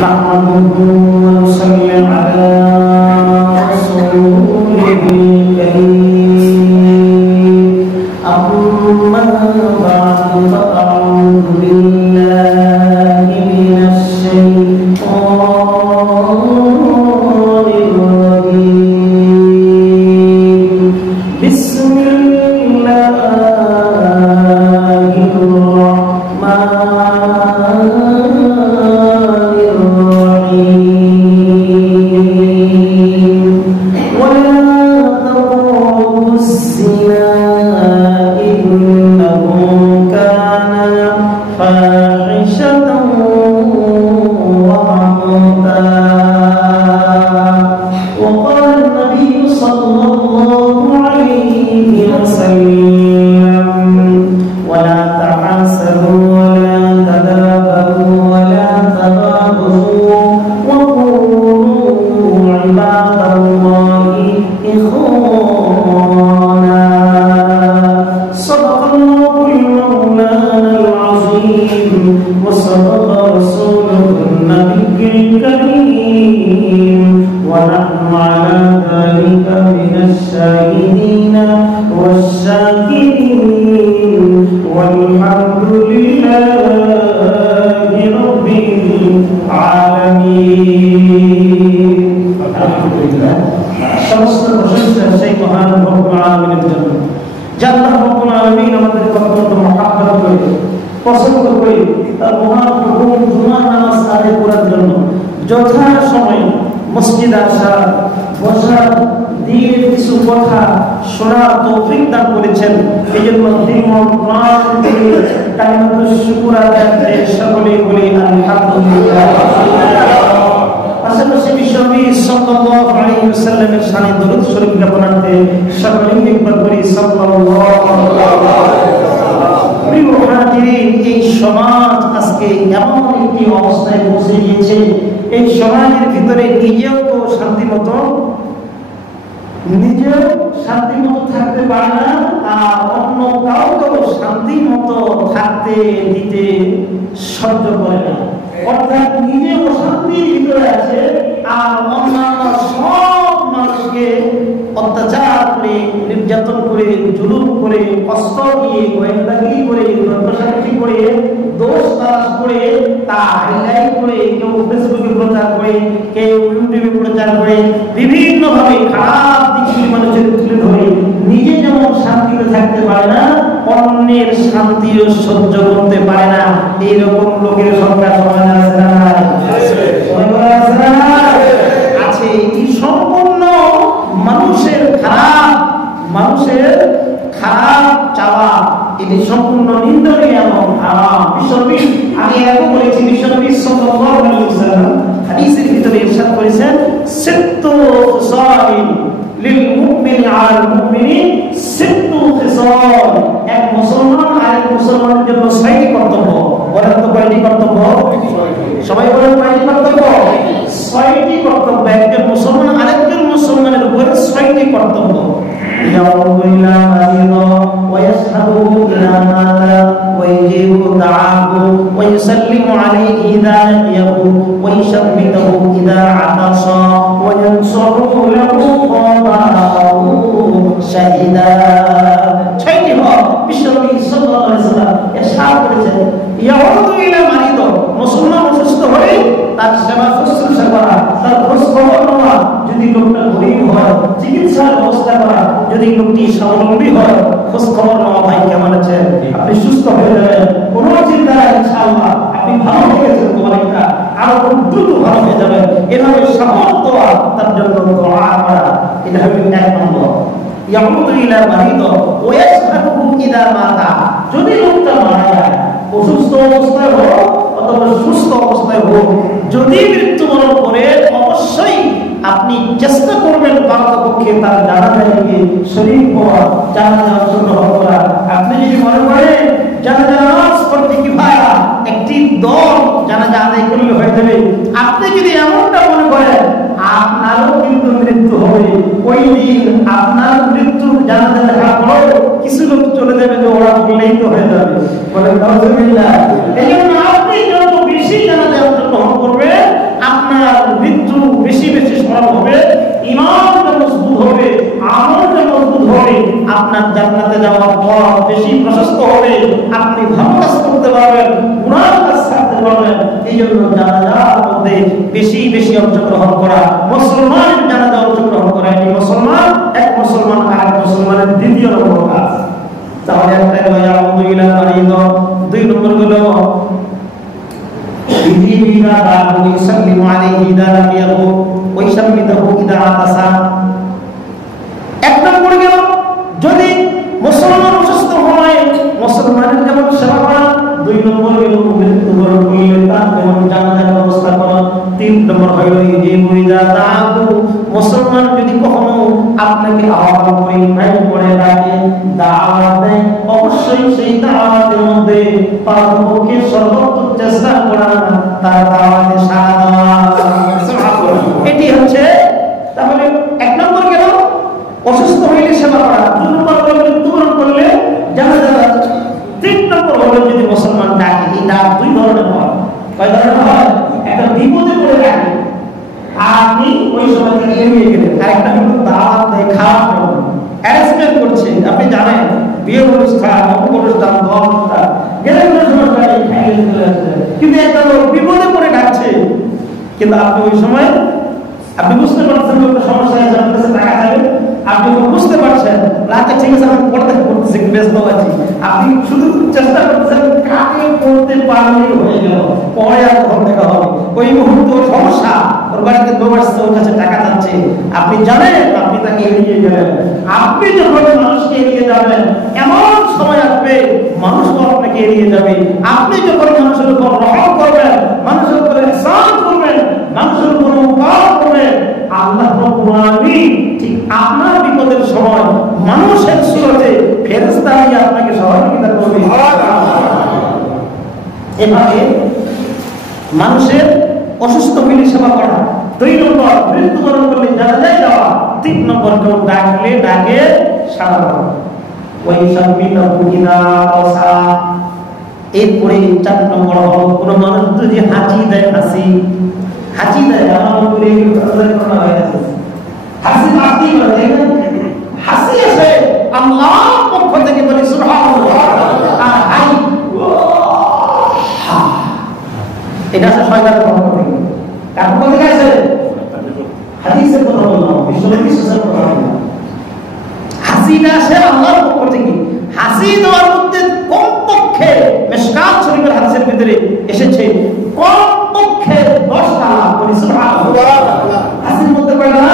نحمده ونصلي على رسوله الكريم أما بعد فأعوذ بالله من الشيطان الرجيم بسم الله কিছু লোক চলে যাবে যে ওরা বললেই তো হয়ে যাবে বলেন নাউজুবিল্লাহ। এই জন্য আপনি যত বেশি জানাজা অংশগ্রহণ করবে আপনার জান্নাতে যাওয়ার পথ বেশি প্রশস্ত হবে, আপনি ভালো কাজ করতে পারবেন, গুনাহ কাজ ছাড়তে পারবেন। এই জন্য জানাজার মধ্যে বেশি বেশি অংশগ্রহণ করা, মুসলমানের জানাজা অংশগ্রহণ করা, এটি মুসলমান এক মুসলমান আরেক মুসলমানের দ্বিতীয় নম্বর কাজ। তাহলে একটা হলো আলহামদুলিল্লাহ মারিদ, দুই নম্বর হলো বিধিবিধা দাবু ইসাল্লিমু আলাইহি ইদা লাম ইয়াহু ওয়া ইসাম্মিদাহু ইদা আতাসা। এক নম্বর গেল যদি মুসলমান অসুস্থ হয় মুসলমানের যেমন সেবা করা, দুই নম্বর গেল মৃত্যুবরণ করলে তার যেমন জানাজার ব্যবস্থা করা, তিন নম্বর হইল যে মুরিদা দাবু মুসলমান যদি কখনো আপনাকে আহ্বান করে ইনভাইট করে ডাকে দাওয়াত দেয়, অবশ্যই সেই দাওয়াতের মধ্যে পারতপক্ষে সর্বোত্তম চেষ্টা করা, তার দাওয়াতে সাড়া দেওয়া। এটি হচ্ছে তাহলে এক নম্বর গেল অসুস্থ হইলে সেবা করা, দুই নম্বর হলো মৃত্যুবরণ করলে জানাজা, তিন নম্বর হলো যদি মুসলমান ডাকে। এই ডাক দুই ধরনের হয়। কয় ধরনের হয়? একটা বিপদে পড়ে ডাকে, আপনি ওই সময় থেকে এড়িয়ে গেলেন, আর একটা হলো দাওয়াত দেয়, খাওয়া অ্যারেঞ্জমেন্ট করছে, আপনি জানেন বিয়ে অনুষ্ঠান, অমুক অনুষ্ঠান, অনুষ্ঠান গেলে কিন্তু একটা লোক বিপদে পড়ে ডাকছে, কিন্তু আপনি ওই সময় আপনি বুঝতে পারছেন সমস্যা আছে, আপনার কাছে টাকা চাইবে, আপনি বুঝতে পারছেন রাতে ঠিক আছে আমি পড়তে করতেছি ব্যস্ত আছি, আপনি শুধু চেষ্টা করতেছেন কাকে পড়তে পারলে হয়ে গেল, পরে আর তখন দেখা হবে। ওই মুহূর্তে সমস্যা, ওর বাড়িতে লোক আসছে, ওর কাছে টাকা চাচ্ছে, আপনি জানেন আপনি তাকে এড়িয়ে গেলেন। আপনি যখন মানুষকে এড়িয়ে যাবেন এমন সময় আসবে মানুষও আপনাকে এড়িয়ে যাবে। আপনি যখন মানুষের উপর রহম করবেন, মানুষের উপর ইহসান করবেন, মানুষের উপর উপকার করবেন, আল্লাহ রাব্বুল আলামিন ঠিক আপনার বিপদের সময় মানুষের সুরতে ফেরেশতা দিয়ে আপনাকে সহযোগিতা করবে। এভাবে মানুষের অসুস্থ হইলে সেবা করা, দুই নম্বর মৃত্যুবরণ করলে জানাজায় যাওয়া, তিন নম্বর কেউ ডাকলে ডাকে সাড়া দেওয়া। ওই সাম্মিতাহু ইদা আতাসা। এরপরে চার নম্বর হলো কোন মানুষ যদি হাঁচি দেয়, হাঁচি দেয়, আমার করে হাসি মাসি করে, হাসি আসে আল্লাহর পক্ষ থেকে, বলি সুবহানাল্লাহ, আর হাই এটা আছে শয়তানের পক্ষ থেকে। কার পক্ষ থেকে আছে? হাদিসের কথা বললাম, বিশ্বনবী সাল্লাল্লাহু আলাইহি ওয়াসাল্লাম। হাসিটা আসে আল্লাহর পক্ষ থেকে। হাসি দেওয়ার মধ্যে কমপক্ষে মিশকাত শরীফের হাদিসের ভিতরে এসেছে কমপক্ষে 10টা, বলি সুবহানাল্লাহ। হাসির মধ্যে কয়টা?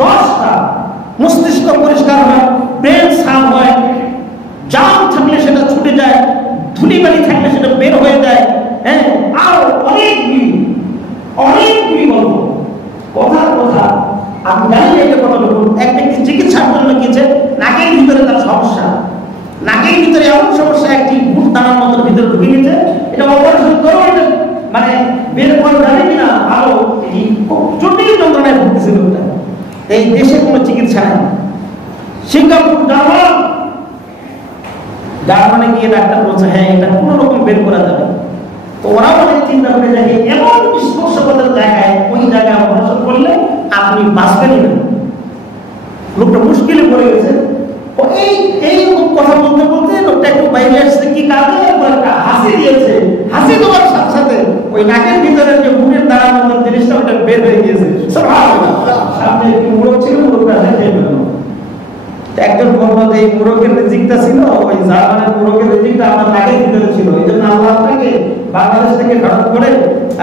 10টা। মস্তিষ্ক পরিষ্কার হয়, ব্রেন সাফ হয়, জাম থাকলে সেটা ছুটে যায়, ধুলিবালি থাকলে সেটা বের হয়ে যায়। হ্যাঁ, আর অনেকগুলি বলবো কথার কথা। আমি জানি একটা কথা বলবো, এক ব্যক্তি চিকিৎসার জন্য গিয়েছে, নাকের ভিতরে তার সমস্যা, নাকের ভিতরে এমন সমস্যা একটি ভূত দানার মতো ভিতরে ঢুকে গেছে, এটা অপারেশন করো, এটা মানে বের করে যাবে কিনা আরো জটিল যন্ত্রণায় ভুগতেছে লোকটা। এই দেশে কোনো চিকিৎসা নেই। সিঙ্গাপুর, জার্মানি গিয়ে ডাক্তার বলছে হ্যাঁ এটা কোনো রকম বের করা যাবে। তো ওরাও অনেক চিন্তা করে যায় এমন স্পর্শকাতর জায়গায়, ওই জায়গায় অপারেশন করলে আপনি বাঁচবেনই না। লোকটা মুশকিলে পড়ে গেছে। এই কথা বলতে বলতে লোকটা একটু বাইরে আসছে, কি কারণে একটা হাসি দিয়েছে, হাসি দেওয়ার সাথে সাথে ওই নাকের ভিতরে যে মুখের দাঁড়ার মতো জিনিসটা ওটা বের হয়ে গিয়েছে। সামনে একটু মুরগ ছিল, মুরগটা খেয়ে ফেলল। একজন বলবো যে এই মুরগের রিজিকটা ছিল, ওই জার্মানের মুরগের রিজিকটা আমার নাকের ভিতরে ছিল, এই জন্য আল্লাহ আপনাকে বাংলাদেশ থেকে হঠাৎ করে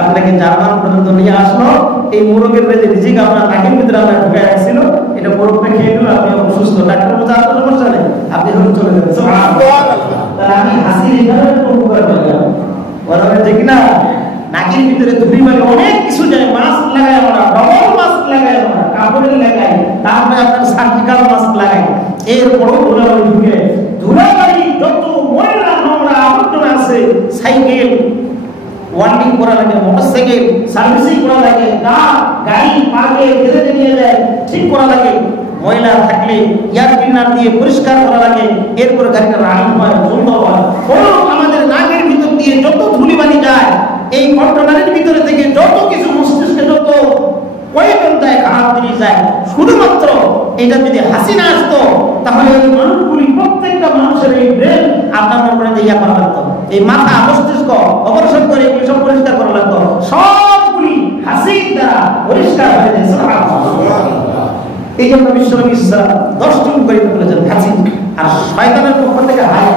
আপনাকে জার্মান পর্যন্ত নিয়ে আসলো। এই মুরগের রিজিক আপনার নাকের ভিতরে আপনার ঢুকে আসছিল, এটা মুরগটা খেয়ে নিল, আপনি অসুস্থ। ডাক্তার বলছে আর কোনো সমস্যা নেই, আপনি এখন চলে যাবেন। তাহলে আমি হাসির এখানে উপকার পেলাম, ওরা ঠিক না? নাকের ভিতরে ধুলি মানে অনেক কিছু যায়, মাস্ক লাগাই আমরা, ডবল মাস্ক লাগাই আমরা, কাপড়ের লাগাই, তারপরে আপনার সার্জিক্যাল মাস্ক লাগাই, এরপরও ধুলাবালি ঢুকে। ধুলাবালি যত ময়লা নোংরা আবর্জনা আছে, সাইকেল ওয়ার্নিং করা লাগে, মোটরসাইকেল সার্ভিসিং করা লাগে, গাড়ি পার্কে ফেলে নিয়ে যায়, ঠিক করা লাগে, ময়লা থাকলে এয়ার ক্লিনার দিয়ে পরিষ্কার করা লাগে, এরপরে গাড়িটা রানিং হয়, সুন্দর হয়। আমাদের নাকের ভিতর দিয়ে যত ধুলিবালি যায়, এই কন্টেনারের ভিতরে থেকে যত কিছু মস্তিষ্কে যত প্রয়োজন যায়, খারাপ জিনিস যায়, শুধুমাত্র এটা যদি হাসি না আসতো তাহলে এই মানুষগুলি প্রত্যেকটা মানুষের এই ব্রেন আপনার মনে দিয়ে করা লাগতো, এই মাথা মস্তিষ্ক অপারেশন করে এগুলি সব পরিষ্কার করা লাগতো, সবগুলি হাসির দ্বারা পরিষ্কার হয়ে যায়। এই জন্য বিশ্বনবী ইসলাম 10 জন করে বলেছেন হাসি, আর শয়তানের পক্ষ থেকে হাই।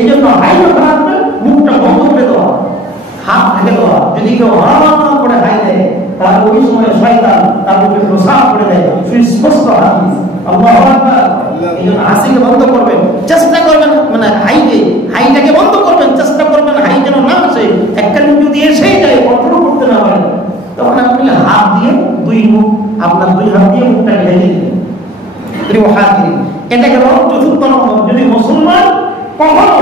এই জন্য হাই যখন আসবে মুখটা বন্ধ করে দেওয়া, হাত থেকে দেওয়া। যদি কেউ হরমান করে হাই দেয় তাহলে ওই সময় শয়তান তার মুখে প্রসাব করে দেয়, সুস্পষ্ট হাদিস। আল্লাহু আকবার। এই জন্য হাসিকে বন্ধ করবেন, চেষ্টা করবেন, মানে হাইটাকে বন্ধ করবেন, চেষ্টা করবেন হাই যেন না আসে। একটা যদি এসেই যায় কন্ট্রোল করতে না পারে, তখন আপনি হাত দিয়ে আপনার দুই হাত দিয়ে মুখটা ঢেকে দিবেন। এটাকে চতুর্থ নম্বর। যদি মুসলমান কখনো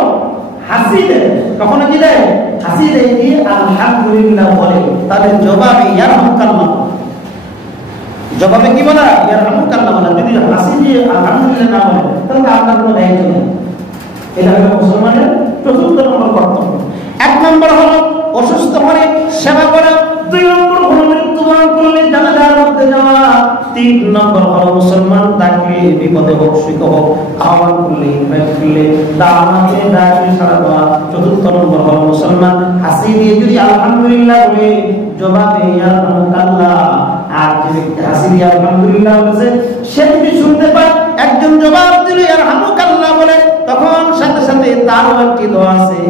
হাসি দেয়, কখনো কি দেয়, হাসি দেয় দিয়ে আলহামদুলিল্লাহ বলে, তাহলে জবাবে ইয়ারহামুকাল্লাহ, জবাবে কি বলা, ইয়ারহামুকাল্লাহ বলা। যদি হাসি দিয়ে আলহামদুলিল্লাহ না বলে তাহলে আপনার কোনো দায়িত্ব নেই। এটা হলো মুসলমানের চতুর্থ নম্বর কর্তব্য। 1 নম্বর হলো অসুস্থ হলে সেবা করা, 2 নম্বর হলো মৃত্যুবরণ করলে জানাজার মধ্যে যাওয়া, 3 নম্বর হলো মুসলমান তাকে বিপদে হোক সুখে হোক আহ্বান করলে দাওয়াতে দাঁড়িয়ে সারা দেওয়া, 4th নম্বর হলো মুসলমান হাসি দিয়ে যদি আলহামদুলিল্লাহ বলে জবাবে ইয়ারহামুকাল্লাহ, আর যে ব্যক্তি হাসি দিয়ে আলহামদুলিল্লাহ বলেছে সে যদি শুনতে পায় একজন জবাব দিল ইয়ারহামুকাল্লাহ বলে, তখন সাথে সাথে তারও একটি দোয়া আছে,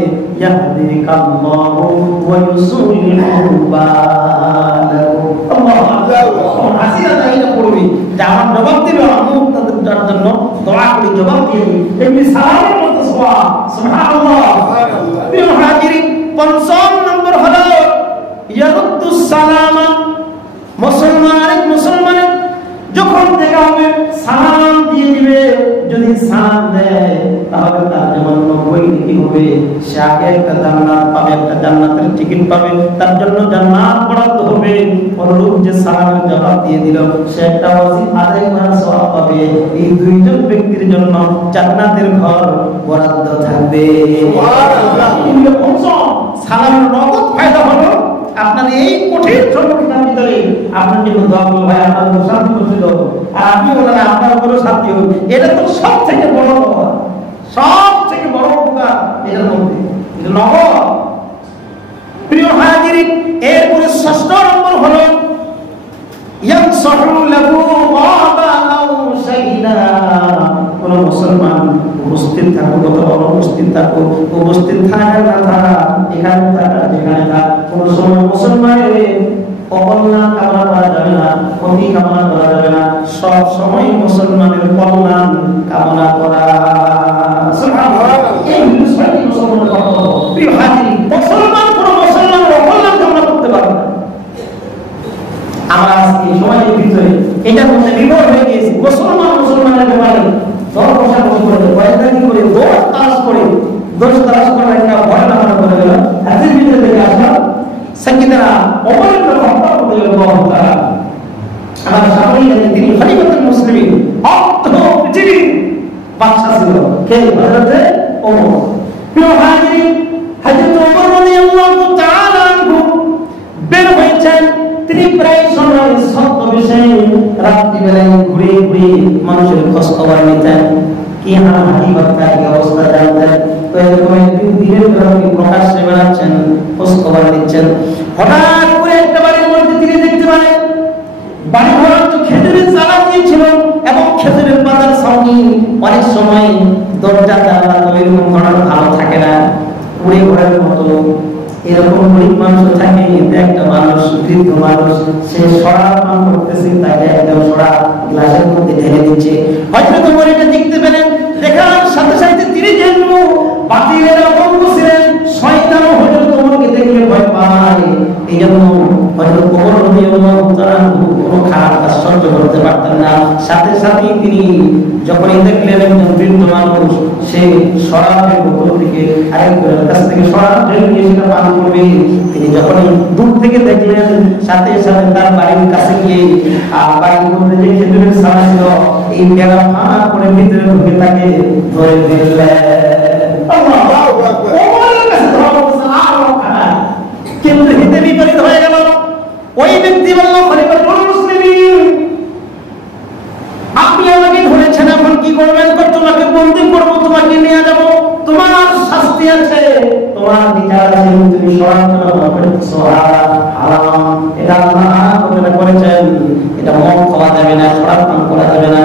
ইয়াহদিকাল্লাহু ওয়া ইউসলিহু বালাহু। আল্লাহু আকবার। হাসিরা তাইলে পড়বি যে আমার জবাব দিল, আমি তাদের জন্য দোয়া করি, জবাব দিই, এমনি সালামের মতো সওয়াব। সুবহানাল্লাহ। প্রিয় হাজিরিন, 5 নম্বর হলো ইয়ারুদ্দুস সালামা। মুসলমানের যখন দেখা হবে সালাম দিয়ে দিবে, যদি সালাম দেয় তাহলে তার যেমন 90 নেকি হবে, সে আগে একটা জান্নাত পাবে, একটা জান্নাতের টিকিট পাবে, তার জন্য জান্নাত বরাদ্দ হবে। অনুরূপ যে সালামের জবাব দিয়ে দিল সে একটা ওয়াজিব আদায় করার সওয়াব পাবে। এই 2 জন ব্যক্তির জন্য জান্নাতের ঘর বরাদ্দ থাকবে। সুবহানাল্লাহ। সালামের নগদ ফায়দা হলো আপনার এই কঠিন সমস্যার ভিতরে আপনার জন্য দোয়া করবো, ভাই আপনার উপর শান্তি বসিল, আর আপনি বলেন আপনার উপরও শান্তি হোক। এটা তো সব থেকে বড় উপকার, সব থেকে বড় উপকার এটার মধ্যে নগদ। প্রিয় হাজিরিন, এরপরে 6 নম্বর হলো ইয়ানসাহু লাহু গাবা আও শাহিদা। কোন মুসলমান উপস্থিত থাকুক অথবা অনুপস্থিত থাকুক, উপস্থিত থাকা না থাকা, এখানে থাকা যেখানে থাক, কোন সময় মুসলমানের অকল্যাণ কামনা করা যাবে না, ক্ষতি কামনা করা যাবে না, সব সময় মুসলমানের কল্যাণ কামনা করা। সুবহানাল্লাহ। এই বিষয়টি মুসলমানের কর্তব্য। প্রিয় হাজিরিন, মুসলমান কোন মুসলমানের অকল্যাণ কামনা করতে পারবে না। আমরা আজকে সমাজের ভিতরে এটার মধ্যে বিভোর হয়ে গিয়েছি। মুসলমানের ব্যাপারে দর কষাকষি করে, কয়েকদিন করে দোষ তালাশ করার একটা ভয় নামানো করে গেল। হাদিসের ভিতরে দেখে আসলাম সাইয়্যিদনা ওমর ইবনে খাত্তাব রাদিয়াল্লাহু তাআলা, আমাদের সামনেই জানেন তিনি খলিফাতুল মুসলিমিন, অর্ধ পৃথিবীর বাদশা ছিল। কে? হযরত ওমর। প্রিয় হাজিরিন, হযরত ওমর রাদিয়াল্লাহু তাআলা আনহু বের হয়েছেন। তিনি প্রায় সময় ছদ্মবেশে রাত্রিবেলায় ঘুরে ঘুরে মানুষের খোঁজ খবর নিতেন, কি হানাহানি বার্তা, কি অবস্থা জানতেন। তো এরকম একদিন দিনের বেলা তিনি প্রকাশ্যে বেড়াচ্ছেন, খোঁজ খবর নিচ্ছেন। হঠাৎ করে একটা বাড়ির মধ্যে তিনি দেখতে পেলেন বাড়ি ঘর তো খেজুরের চালা দিয়েছিল এবং খেজুরের পাতার ছাউনি। অনেক সময় দরজা জানলা তো এরকম ঘটনা ভালো থাকে না, উড়ে ঘোরার মতো এরকম গরিব মানুষ থাকে। একটা মানুষ, বৃদ্ধ মানুষ, সে শরাব পান করতেছে, তাকে একদম শরাব গ্লাসের মধ্যে ঢেলে দিচ্ছে। হয়তো তোমার এটা দেখতে পেলেন, দেখার সাথে সাথে তিনি যেন বাতিলের অপঙ্গ ছিলেন, শয়তানও হয়তো তোমাকে দেখলে ভয় পায়। এই জন্য হয়তো ওমর রাদিয়াল্লাহু তাআলা কোনো খারাপ কাজ সহ্য করতে পারতেন না। সাথে সাথে তিনি যখনই দেখলেন একজন বৃদ্ধ মানুষ সে শরাবের বোতল থেকে আরেকজনের কাছ থেকে শরাব ঢেলে নিয়ে সেটা পান করবে, তিনি যখনই দূর থেকে দেখলেন সাথে সাথে তার বাড়ির কাছে গিয়ে বাড়ির মধ্যে যে খেজুরের ছানা ছিল এই বেড়া ফাঁকা করে ভিতরে ঢুকে তাকে ধরে ফেললেন। কিন্তু হিতে বিপরীত হয়ে গেল। ওই ব্যক্তি বলল, খলিফাতুল মুসলিমিন, আপনি আমাকে ধরেছেন, এখন কি করবেন? শাস্তি আছে, তোমার বিচার আছে, তুমি হারাম এটা আল্লাহ ঘোষণা করেছেন, এটা মদ খাওয়া যাবে না, শরাব পান করা যাবে না।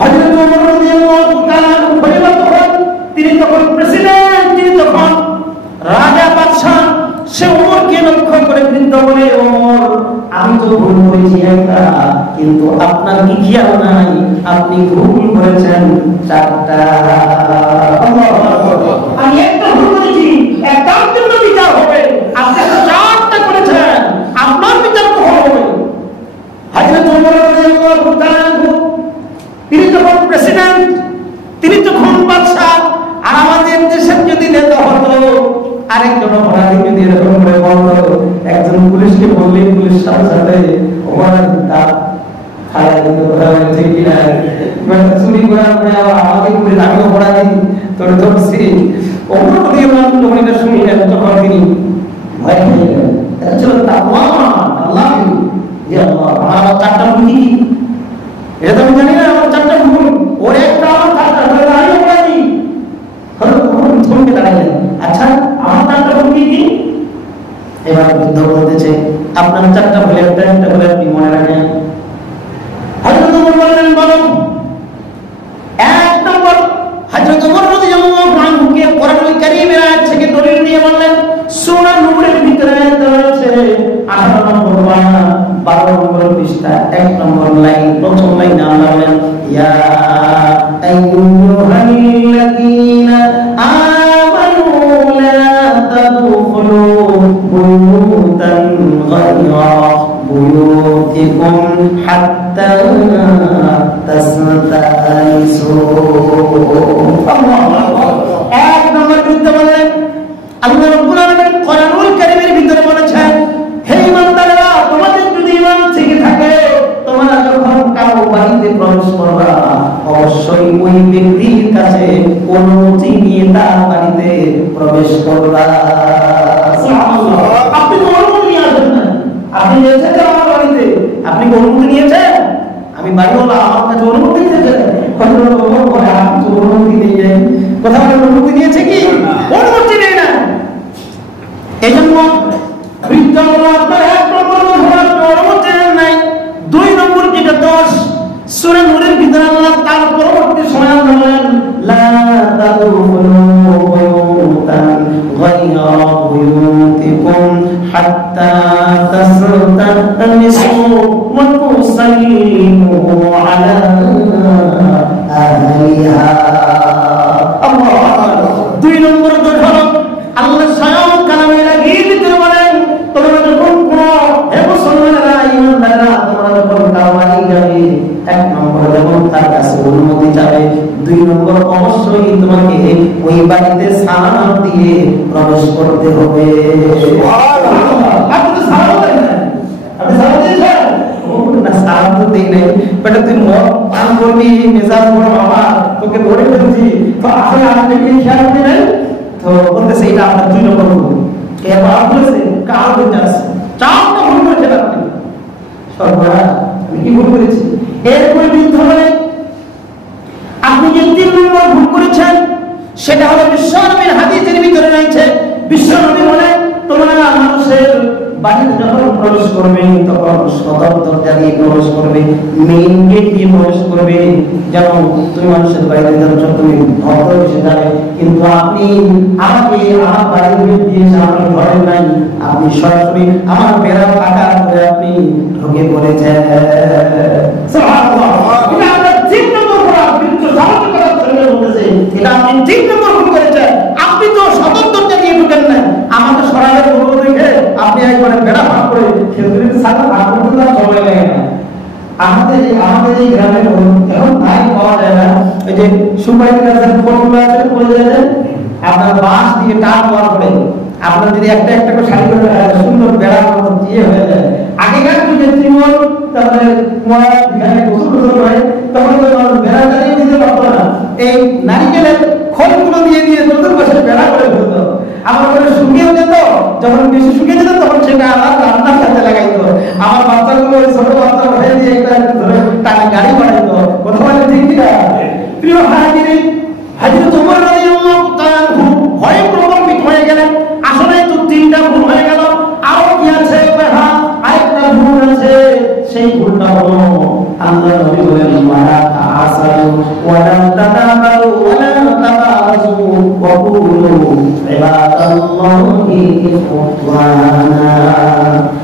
হযরত ওমর রাদিয়াল্লাহু তাআলা খলিফা তখন, তিনি তখন প্রেসিডেন্ট, তিনি তখন রাজা বাদশা। সে ওমরকে লক্ষ্য করে বৃদ্ধ বলে, ওমর আমি তো ভুল করেছি একটা, কিন্তু আপনার কি খেয়াল নাই আপনি ভুল করেছেন চারটা। আমি একটা ভুল করেছি, একটার জন্য বিচার হবে, আপনি চারটা করেছেন, আপনার বিচার তো হবে। হযরত ওমর রাদিয়াল্লাহু তাআলা তিনি তখন প্রেসিডেন্ট, তিনি তখন বাদশা। আর আমাদের দেশের যদি নেতা হতো, আরেকজন অপরাধী যদি এরকম করে বলতো, একজন পুলিশকে বললেই পুলিশ সাথে সাথে অপরাধী তার খালা দিতে ঠিক কিনা, চুরি করার পরে আমাকে পুলিশ আমি অপরাধী তোরে ধরছি। অপর দিয়ে যখন এটা শুনলেন তখন তিনি ভয় পেয়ে গেলেন। এটা ছিল তাকওয়া, আল্লাহ যে আমার চারটা ভুল কি, এটা তো আমি জানি না, আমার চারটা ভুল, ওর একটা আমার চারটা ধরে আমি অপরাধী। থমকে দাঁড়াইলেন, আচ্ছা আমার চারটা ভুল কি কি? এবার বৃদ্ধ বলতেছে, আপনার চারটা ভুল একটা একটা করে আপনি মনে রাখেন। হযরত ওমর বললেন, বলো। এক নম্বর, হযরত ওমর রাদিয়াল্লাহু আনহুকে কোরআনুল কারীমের আয়াত থেকে দলিল দিয়ে বললেন, সূরা নূরের ভিতরে আছে 18 নম্বর পারা 12 নম্বর পৃষ্ঠা 1 নম্বর লাইন, প্রথম লাইন আল্লাহ বলেন, ইয়া আইয়ুহাল্লাযীনা আমানু লা তাদখুলু বুয়ুতান গায়রা বুয়ুতিকুম হাত্তা তাসতানিসু। এক নম্বর বৃদ্ধ বলেন, আল্লাহ রাব্বুল আলামিন কোরআনুল কারীমের ভিতরে বলেছেন, হে ঈমানদাররা, তোমাদের যদি ঈমান থেকে থাকে, তোমরা যখন কারো বাড়িতে প্রবেশ করবা, অবশ্যই ওই ব্যক্তির কাছে অনুমতি নিয়ে তার বাড়িতে প্রবেশ করবা। সুবহানাল্লাহ। আপনি তো অনুমতি নিয়ে আসবেন না, আপনি এসেছেন আমার বাড়িতে, আপনি অনুমতি নিয়েছেন? আমি বাড়িওয়ালা, আমার কাছে অনুমতি নিয়েছেন? অনুমতি নিয়ে যাই, কোথাও অনুমতি নিয়েছে কি? অনুমতি নেই না। এই জন্য বৃদ্ধ আপনার এক নম্বর অনুমতি নেন নাই। 2 নম্বর যেটা দোষ, সূরা নূরের ভিতরে আল্লাহ তার পরবর্তী সময় বলেন, লা তাদখুলু বুয়ুতান গায়রা বুয়ুতিকুম হাত্তা তাসতানিসু ওয়া তুসাল্লিমু আলা আহলিহা। আল্লাহু আকবার। 2 নম্বর দোষ হলো, আল্লাহ স্বয়ং কালামের আগে ভিতরে বলেন, তোমরা যখন কোনো হে মুসলমানেরা, ঈমানদাররা, তোমরা যখন কারো বাড়ি যাবে, 1 নম্বর যখন তার কাছে অনুমতি চাবে, 2 নম্বর অবশ্যই তোমাকে ওই বাড়িতে সালাম দিয়ে প্রবেশ করতে হবে। সুবহানাল্লাহ। আপনি তো সালাম দেন না, আপনি সালাম দিয়েছেন? না, সালাম তো দেই নাই, বেটা তুই মদ পান করবি, মেজাজ বড় বাবা, তোকে ধরে ফেলছি, তো আসলে আপনি কি খেয়াল দিবেন? তো বলতেছে এটা আপনার 2 নম্বর ভুল। এবার বলেছে কার ভুল আছে, 4 নম্বর ভুল করেছেন আপনি। সর্বনাশ, আমি কি ভুল করেছি? এরপরে বৃদ্ধ বলে, আপনি যে 3 নম্বর ভুল করেছেন সেটা হলো বিশ্বনবীর হাদিসের ভিতরে রয়েছে। বিশ্বনবী বলেন, তোমরা মানুষের বাড়িতে যখন প্রবেশ করবে তখন সদর দরজা দিয়ে প্রবেশ করবে, মেইন গেট দিয়ে প্রবেশ করবে, যেমন তুমি মানুষের বাড়িতে যাচ্ছ তুমি ভদ্র এসে যাবে। কিন্তু আপনি আমাকে আমার বাড়ির গেট দিয়ে আপনি ঘরে নাই, আপনি সরাসরি আমার বেড়া ফাঁকা করে আপনি ঢুকে পড়েছেন। সুবহানাল্লাহ। এটা আমরা 3 নম্বর ভুল, আপনি তো সাহায্য করার জন্য বলতেছে এটা আপনি 3 নম্বর ভুল করেছেন। আপনি তো সদর দরজা দিয়ে ঢুকেন না, আমাকে সরাসরি বলবো দেখে আপনি একবারে বেড়া ফাঁক করে খেজুরের সাথে ভাগ করতে তার সময় লাগে না। আমাদের এই গ্রামে এখন নাই পাওয়া যায় না, এই যে সুপারি গাছের ফলগুলো আছে পড়ে যায়, আপনার বাঁশ দিয়ে টান দেওয়ার পরে আপনার যদি একটা একটা করে শাড়ি করে সুন্দর বেড়া মতো দিয়ে হয়ে যায়। আগেকার যুগে জীবন তারপরে গোসল হয়, তখন বেড়া দাঁড়িয়ে দিতে পারতো না, এই নারিকেলের খোলগুলো দিয়ে দিয়ে চতুর্পাশে বেড়া করে ফেলতো। আমার করে শুকিয়েও যেত, যখন বেশি শুকিয়ে যেত তখন সেটা আবার রান্নার সাথে লাগাইতো। আমার বাচ্চাগুলো ছোট বাচ্চা হয়ে দিয়ে একটা ধরে টাকা গাড়ি বানাইতো। কথা বলে ঠিক কিনা? প্রিয় ভাইরা, হযরত ওমর রাদিয়াল্লাহু তাআলা ভয়ে আল্লাহ নবী বলেন ওয়ালা তাআসালু ওয়ালা তাদাবারু ওয়ালা তাবাযু ওয়া কুলু ইবাদাল্লাহি ইখওয়ানা।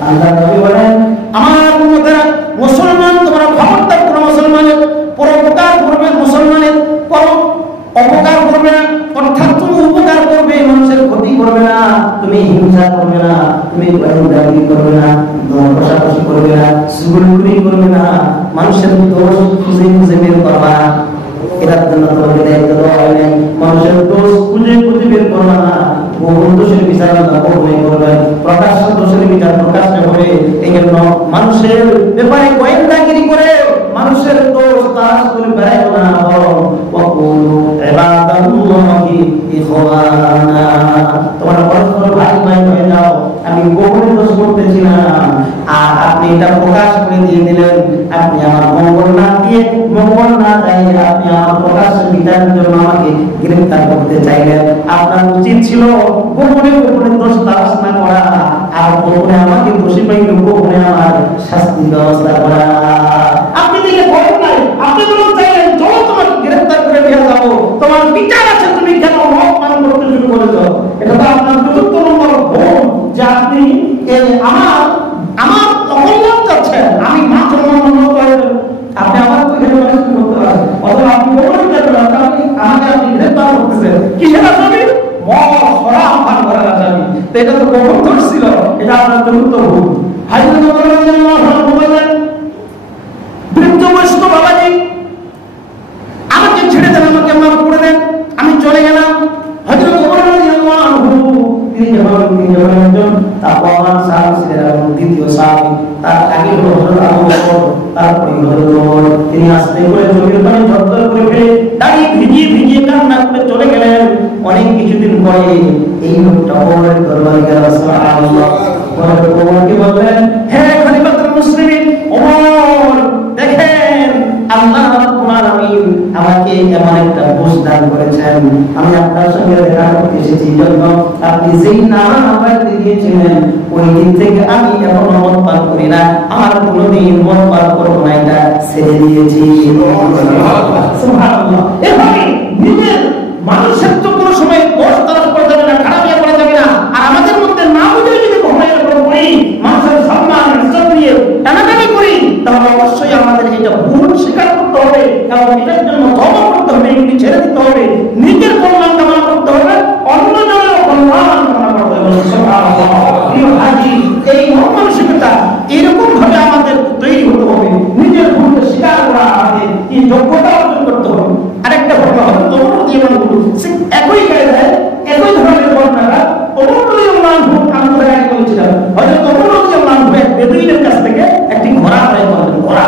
আল্লাহ নবী বলেন আমার উম্মতেরা, মুসলমান তোমরা খবরদার কোন মুসলমানের পরোপকার করবে, মুসলমানের কোনো অপকার করবে না, অর্থাৎ তুমি উপকার করবে, মানুষের ক্ষতি করবে না, তুমি হিংসা করবে না, তুমি দাবি করবে না, কষাকষি করবে না, সুগুলি করবে না, মানুষের দোষ খুঁজে খুঁজে বের করবা। এটার জন্য তোমাকে দায়িত্ব দেওয়া হয় নাই। মানুষের দোষ খুঁজে খুঁজে বের করবা না, গোপন দোষের বিচার গোপনে করবে, প্রকাশ্য দোষের বিচার প্রকাশ্যে হবে। এই জন্য মানুষের ব্যাপারে গোয়েন্দাগিরি করে মানুষের দোষ তালাশ করে বেড়াই না, বরং ওয়াকুলু ইবাদাল্লাহি ইখওয়ানা, তোমরা পরস্পর ভাই ভাই হয়ে যাও। আমি গোপনে দোষ করতেছি না, আর আপনি এটা প্রকাশ করে দিয়ে দিলেন। আপনি আমার মঙ্গল না দিয়ে, মঙ্গল না চাইলে আপনি আমার প্রকাশ্য বিচারের জন্য আমাকে গ্রেফতার করতে চাইলেন। আপনার উচিত ছিল গোপনে গোপনে দোষ তালাশ না করা, আর গোপনে আমাকে দোষী পাইলে গোপনে আমার শাস্তি ব্যবস্থা করা। আপনি দিকে ভয় নাই, আপনি বলুন চাইলেন চলো তোমাকে গ্রেফতার করে নিয়ে যাবো, তোমার বিচার আছে, তুমি কেন মত পালন করতে শুরু করেছো? এটা তো আপনার চতুর্থ নম্বর ভুল, যে আপনি আমার অকল্যাণ চাচ্ছেন। আমি মাত্র আপনি আমার তো এখানে করতে পারেন, অথবা আপনি আমাকে গ্রেফতার করতেছেন কিসের আসামি? এটা তো কখন ধরছিল, এটা আপনার চতুর্থ ভুল। বৃদ্ধ বয়স্ক বাবাজি আমাকে ছেড়ে দেন, আমাকে মাফ করে দেন, আমি চলে গেলাম। হযরত ওমর রাদিয়াল্লাহু আনহু তিনি যখন একজন তাকওয়াবান সাহাবী ছিলেন এবং দ্বিতীয় সাহাবী, তার আগে হলো হযরত আবু বকর, তারপরে হযরত ওমর। তিনি আস্তে করে চোখের পানি ঝরঝর করে ফেলে দাড়ি ভিজিয়ে ভিজিয়ে কান্না করে চলে গেলেন। অনেক কিছুদিন পরে এই লোকটা ওমরের দরবারে গেল। সুবহানাল্লাহ। ওমরকে বললেন, হে খলিফাতুল মুসলিমিন ওমর, দেখেন আল্লাহ রাব্বুল আলামিন আমাকে এমন একটা বুঝ দান করেছেন, আমি আপনার সঙ্গে দেখা করতে এসেছি। জন্য আপনি যেই নাম আমাকে দিয়েছিলেন ওই দিন থেকে আমি এখনো মদ পান করি না, আমার কোনোদিন মদ পান করবো না, এটা ছেড়ে দিয়েছি। সুবহানাল্লাহ। এভাবে নিজের মানুষের তো কোনো সময় দোষ তালাশ করা যাবে না, খারাপিয়া করা যাবে না। আর আমাদের মধ্যে না বুঝে যদি ঘটনার উপর পড়ি, মানুষের সম্মান ইজ্জত নিয়ে টানাটানি করি, তাহলে অবশ্যই আমাদের এটা ভুল স্বীকার করতে হবে এবং এটার জন্য তওবা করতে হবে, এগুলি ছেড়ে দিতে হবে, নিজের কল্যাণ কামনা করতে হবে, অন্যজনের কল্যাণ কামনা করতে হবে। সুবহানাল্লাহ। প্রিয় হাজী, এই মন মানসিকতা এরকম ভাবে আমাদের তৈরি হতে হবে। নিজের ভুলকে স্বীকার করা, আমাদের এই যোগ্যতা অর্জন করতে হবে। আরেকটা ঘটনা হলো ওমর রাদিয়াল্লাহু আনহু, একই কায়দায় একই ধরনের ঘটনাটা ওমর রাদিয়াল্লাহু আনহু আমি আগে বলেছিলাম। হযরত ওমর রাদিয়াল্লাহু আনহু এক বেদুইনের কাছ থেকে একটি ঘোড়া ক্রয় করলেন। ঘোড়া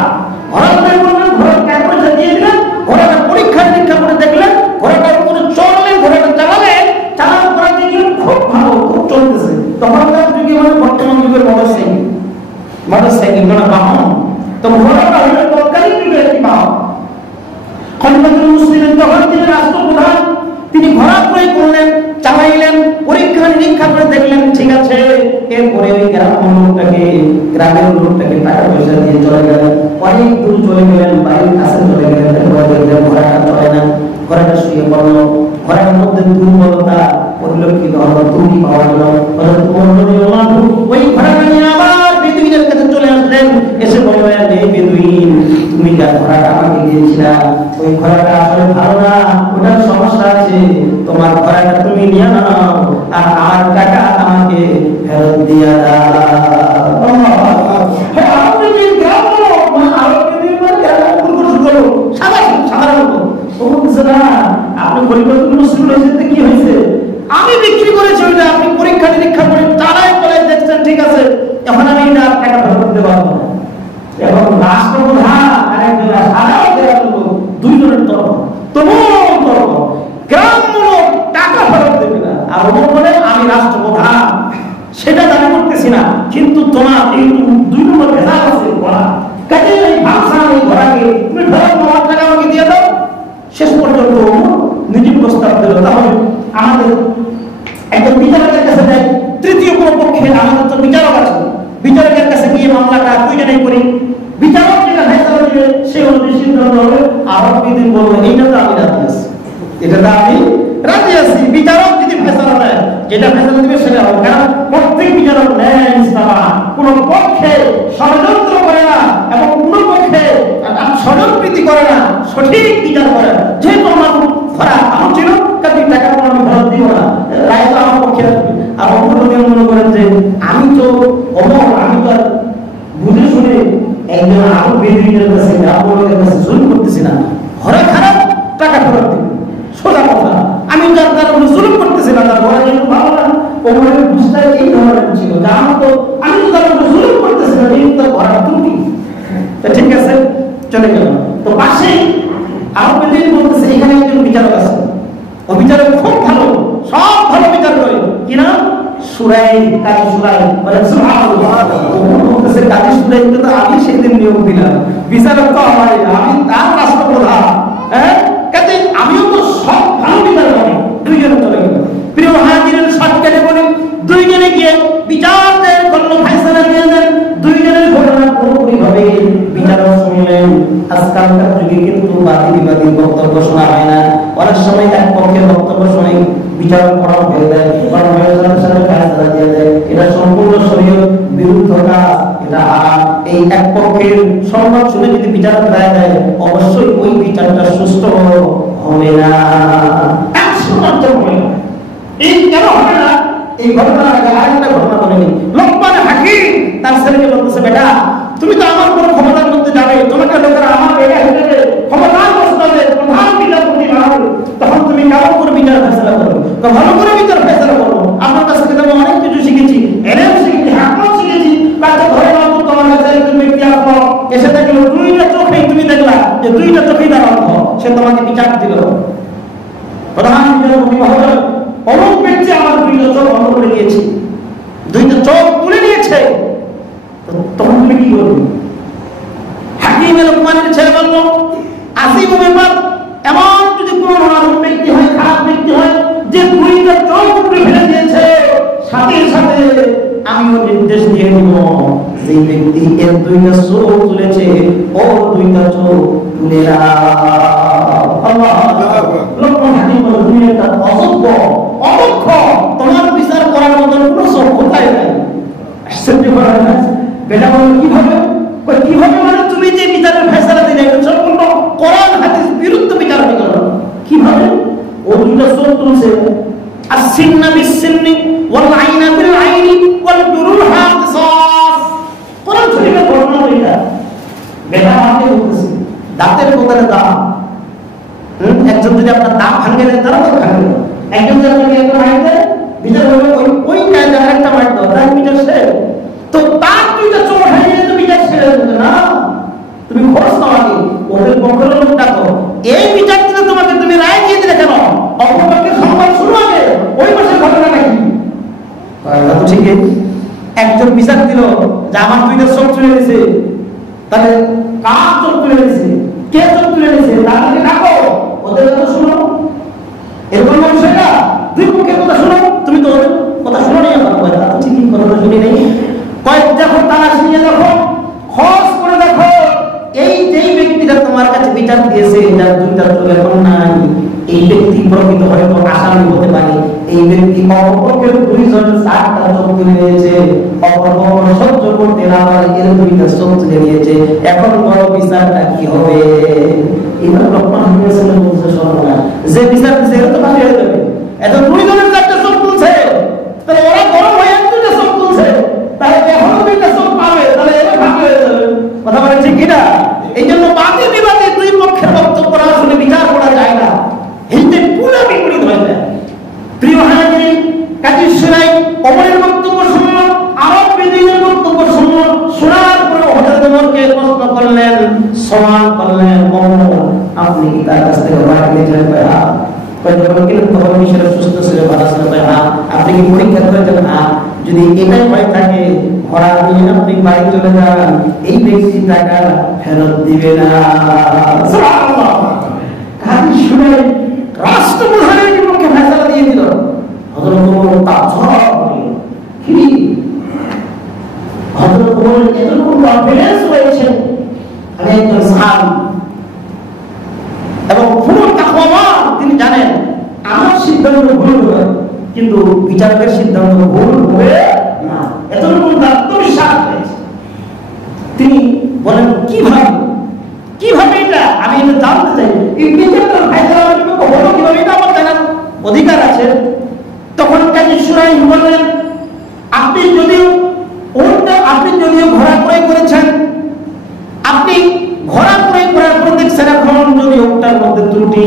ক্রয় করলেন, ঘোড়ার কাগজ দিয়ে দিলেন, ঘোড়াটা পরীক্ষা নিরীক্ষা করে দেখলেন, ঘোড়াটার উপরে চড়লেন, ঘোড়াটা চালালেন, চালানোর পরে দেখলেন খুব ভালো, খুব চলতেছে। তখনকার যুগে মানে বর্তমান যুগের মোটরসাইকেল মানে বাহন, তো ঘোড়াটা হলো তৎকালীন যুগের একটি বাহন। খলিফাতুল মুসলিমিন তখন তিনি রাষ্ট্রপ্রধান, তিনি ঘোড়া ক্রয় করলেন, চালাইলেন, পরীক্ষা নিরীক্ষা করে দেখলেন ঠিক আছে। এরপরে ওই গ্রামের লোকটাকে টাকা পয়সা দিয়ে চলে গেলেন, অনেক দূর চলে গেলেন, বাড়ির কাছে চলে গেলেন। ঘোড়াটা চলে না, ঘোড়াটা শুয়ে পড়লো, ঘোড়ার মধ্যে দুর্বলতা পরিলক্ষিত হলো, ত্রুটি পাওয়া গেল। ওই ঘোড়াটা নিয়ে আবার বেদুইনের কাছে চলে আসলেন, এসে বললেন, এই বেদুইন, তুমি যা ঘোড়াটা আমাকে দিয়েছিলা ওই ঘোড়াটা আসলে ভালো না, ওটার সমস্যা আছে, তোমার ঘোড়াটা তুমি নিয়ে নাও আর আমার টাকা আমাকে ফেরত দিয়ে দাও। আপনি খলিফাতুল মুসলিমিন হয়েছে কি হয়েছে? আমি বিক্রি করেছি ওইটা, আপনি পরীক্ষা নিরীক্ষা করে চালাই চালাই দেখছেন ঠিক আছে, এখন আমি এটা টাকা ফেরত করতে পারবো না। এবং রাষ্ট্রপ্রধান আর একজন সাধারণ দুইজনের তর্ক, তুমুল তর্ক, গ্রামমূলক টাকা ফেরত দেবে না। আর ওমর বলে আমি রাষ্ট্রপ্রধান সেটা দাবি করতেছি না, কিন্তু তোমার এই দুই নম্বর ভেজাল আছে ঘোড়া, কাজে এই ভাষা এই ঘোড়াকে তুমি ফেরত নেওয়ার টাকা আমাকে দিয়ে দাও। শেষ পর্যন্ত নিজে প্রস্তাব দিল, তাহলে আমাদের একজন বিচারকের কাছে যাই, তৃতীয় কোনো পক্ষে আমাদের তো বিচারক আছে, বিচারকের কাছে গিয়ে মামলাটা দুইজনেই করি। বিচারক যেটা ফেসলা দিবে দিবে সেই অনুযায়ী সিদ্ধান্ত হবে। আবার বিদিন বলবো এইটা তো আমি রাজি আছি, এটা তো আমি রাজি আছি। বিচারক যদি ফেসলা দেয়, যেটা ফেসলা দিবে সেটা হবে। কারণ প্রত্যেক বিচারক ন্যায় ইনসাফ, কোন পক্ষে ষড়যন্ত্র করে না এবং কোন পক্ষে স্বজনপ্রীতি করে না, সঠিক বিচার করে। যেহেতু আমার ধরা আমার ছিল কাজে টাকা আমি ফেরত দিব না, রায় তো আমার পক্ষে আসবে। আর অন্যদিকে মনে করেন যে আমি তো অমর, আমি তো বুঝে শুনে একজন আরো বেদিনের কাছে আপনাদের কাছে জুলুম করতেছি না, ঘরে খারাপ টাকা ফেরত দিবে, সোজা কথা। আমি তার কোনো জুলুম করতেছি না, তার ঘরে যেহেতু ভালো না, ওমরের বুঝটা এই ধরনের ছিল যে আমার তো আমি তো তার কোনো জুলুম করতেছি না, এই তো ঘরে ত্রুটি। ঠিক আছে, চলে গেল। তো পাশেই আরো বেদিন বলতেছে এখানে একজন বিচারক আছে, ও বিচারক খুব ভালো, সব ভালো বিচার করে। কিনা সুরাই, কাজী সুরাই বলে সুবহানাল্লাহ। বলতেছে কাজী সুরাই তো আমি সেদিন নিয়োগ দিলাম, বিচারক তো আমারই, আমি তার রাষ্ট্রপ্রধান। হ্যাঁ, কাজে আমিও তো সব ভালো বিচার করি। দুইজনে চলে গেল। প্রিয় হাজিরের শর্টকাটে বলি, দুইজনে গিয়ে বিচার দেন, করলো ফয়সালা দিয়ে দেন। দুইজনের ঘটনা পুরোপুরি ভাবে বিচারক শুনলেন। আজকালকার যুগে কিন্তু বাদী বক্তব্য শোনা হয় না, অনেক সময় এক পক্ষের বক্তব্য শুনে বিচারক করা হয়ে যায়, কারণ ফয়সালার সাথে ফয়সালা দিয়ে দেয়। এটা সম্পূর্ণ শরীয়ত বিরুদ্ধ কাজ, এটা হারাম। এই এক পক্ষের সংবাদ শুনে যদি বিচারক রায় দেয়, অবশ্যই ওই বিচারটা সুষ্ঠু হবে না, 100% হবে না। এই কেন হবে না? এই ঘটনার আগে আরেকটা ঘটনা বলেনি। লোকমান হাকিম তার ছেলেকে বলতেছে, বেটা তুমি তো আমার কোনো ক্ষমতার মধ্যে যাবে, তোমাকে লোকেরা আমার বেটা হিসেবে ক্ষমতার প্রস্তাবে প্রধান বিচারপতি বানাবে, তখন তুমি কেমন করে বিচার ফেসলা করো? ভালো করে বিচার ফেসলা করো। আপনার কাছ থেকে আমি অনেক কিছু শিখেছি, এলএম শিখেছি, হাকিম শিখেছি। কাছে ধরে নাও তোমার কাছে একজন ব্যক্তি আসলো, এসে দেখলো দুইটা চোখেই, তুমি দেখলা যে দুইটা চোখেই তার অন্ধ, সে তোমাকে বিচার দিল। প্রধান বিচারপতি মহোদয়, অমুক ব্যক্তি আমার দুইটা চোখ বন্ধ করে দিয়েছে, দুইটা চোখ তুলে নিয়েছে, তখন তুমি কি করবে? হাকিম লোকমানের ছেলে বলল, আসিম ব্যাপার, এমন যদি কোনো নারক ব্যক্তি হয়, খারাপ ব্যক্তি হয়, যে দুইটা চোখ তুলে ফেলে দিয়েছে, সাথে সাথে আমিও নির্দেশ দিয়ে দিব, যে ব্যক্তি এর দুইটা চোখ তুলেছে ও দুইটা চোখ তুলে লোকমান হাকিম বলল, তুমি একটা অযোগ্য, অদক্ষ, তোমার বিচার করার মতো কোনো যোগ্যতাই নাই। আশ্চর্য করার কাজ। বেটা বলল, কিভাবে? কিভাবে মানে তুমি যে বিচারের ফয়সালা দিলে এটা সম্পূর্ণ কোরআন হাদিস বিরুদ্ধ বিচার করো। কিভাবে? ও দুইটা চোখ তুলছে, আসিন্না বিসিন্নি ওয়াল আইনা বিল আইনি ওয়াল জুরুহা কিসাস। কোরআন শরীফের ঘটনা এটা। বেটা আমাকে বলতেছে, দাঁতের বদলে দাঁত। একজন যদি আপনার দাঁত ভাঙে দেয়, তারা তো ভাঙে। একজন যদি আপনাকে একটা মাইট দেয়, বিচার হবে ওই কায়দায় আরেকটা মাইট দাও, তার বিচার শেষ। তো তার দুইটা চোখ হারিয়ে তো বিচার ছেড়ে দেবে না, তুমি খোঁজ নাও আগে, ওদের পক্ষের লোক ডাকো। এই বিচার দিলে তোমাকে তুমি রায় দিয়ে দিলে কেন? অপরপক্ষের সংবাদ শুরু আগে, ওই পাশের ঘটনা নাকি? ঠিক একজন বিচার দিল যে আমার দুইটা চোখ তুলে দিয়েছে, তাহলে কার চোখ তুলে দিয়েছে, কে চোখ তুলে দিয়েছে, তাদেরকে ডাকো, ওদের কথা শুনো। এরকম বিষয়টা দুই পক্ষের কথা শুনো, তুমি তো ওদের কথা শুনো নেই, আমার কথা ঠিকই কথা শুনি নেই। কয়েক যখন তালাশ নিয়ে দেখো, খোঁজ করে দেখো, এই যেই ব্যক্তিটা তোমার কাছে বিচার দিয়েছে, যার দুইটা চোখ এখন নাই, এই ব্যক্তি প্রকৃত হয়তো আসামি হতে পারে। এই ব্যক্তি অপরপক্ষের দুইজন চারটা চোখ তুলে নিয়েছে, অপরপক্ষ সহ্য করতে না পারে এর দুইটা চোখ তুলে নিয়েছে, এখন বড় বিচারটা কি হবে? এবার লোকমান হাকিম বলছে, শোনো না, যে বিচার দিচ্ছে এটা তো ফাঁসি হয়ে যাবে। এত দুইজনের চারটা চোখ তুলছে, তাহলে ওরা গরম হয়ে দুইটা চোখ তুলছে, তাহলে এখনো দুইটা চোখ পাবে, তাহলে এরা ফাঁসি হয়ে যাবে। কথা বলে ঠিক কিনা? এই জন্য বাদী বিবাদী দুই পক্ষের বক্তব্য আসলে বিচার করা যায় না, হিন্দে পুরো বিপরীত হয়ে যায়। প্রিয় হাজির, কাজী সুরাই ওমরের বক্তব্য শুনল, আরব বেদীনের বক্তব্য শুনল, শোনার পরে হযরত ওমরকে প্রশ্ন করলেন, সওয়াল করলেন, ওমর আপনি কি তার কাছ থেকে বাড়ি নিয়েছিলেন? আপনি কি পরীক্ষা করেছেন? যদি এটাই ভয় থাকে, ঘোড়া নিয়ে আপনি বাড়ি চলে যান, এই ব্যক্তি টাকা ফেরত দিবে না। রাষ্ট্রপ্রধানের বিপক্ষে ফয়সালা দিয়ে দিল। হযরত ওমর হযরত ওমরের এতটুকু কনফিডেন্স হয়েছে, আমি একজন সাহাবী এবং পুরো তাকওয়াবান, তিনি জানেন আমার সিদ্ধান্ত ভুল হবে কিন্তু বিচারকের সিদ্ধান্ত ভুল হবে না, এতটুকু আত্মবিশ্বাস রয়েছে। তিনি বলেন কিভাবে কিভাবে এটা আমি এটা জানতে চাই, এই বিচারটা ফায়সালা হলো কিভাবে, এটা আমার জানার অধিকার আছে। তখন কাজী শুরাইহ বললেন, আপনি যদিও ঘোড়া ক্রয় করেছেন, আপনি ঘোড়া ক্রয় করার পর দেখছেন এখন যদি ওটার মধ্যে ত্রুটি,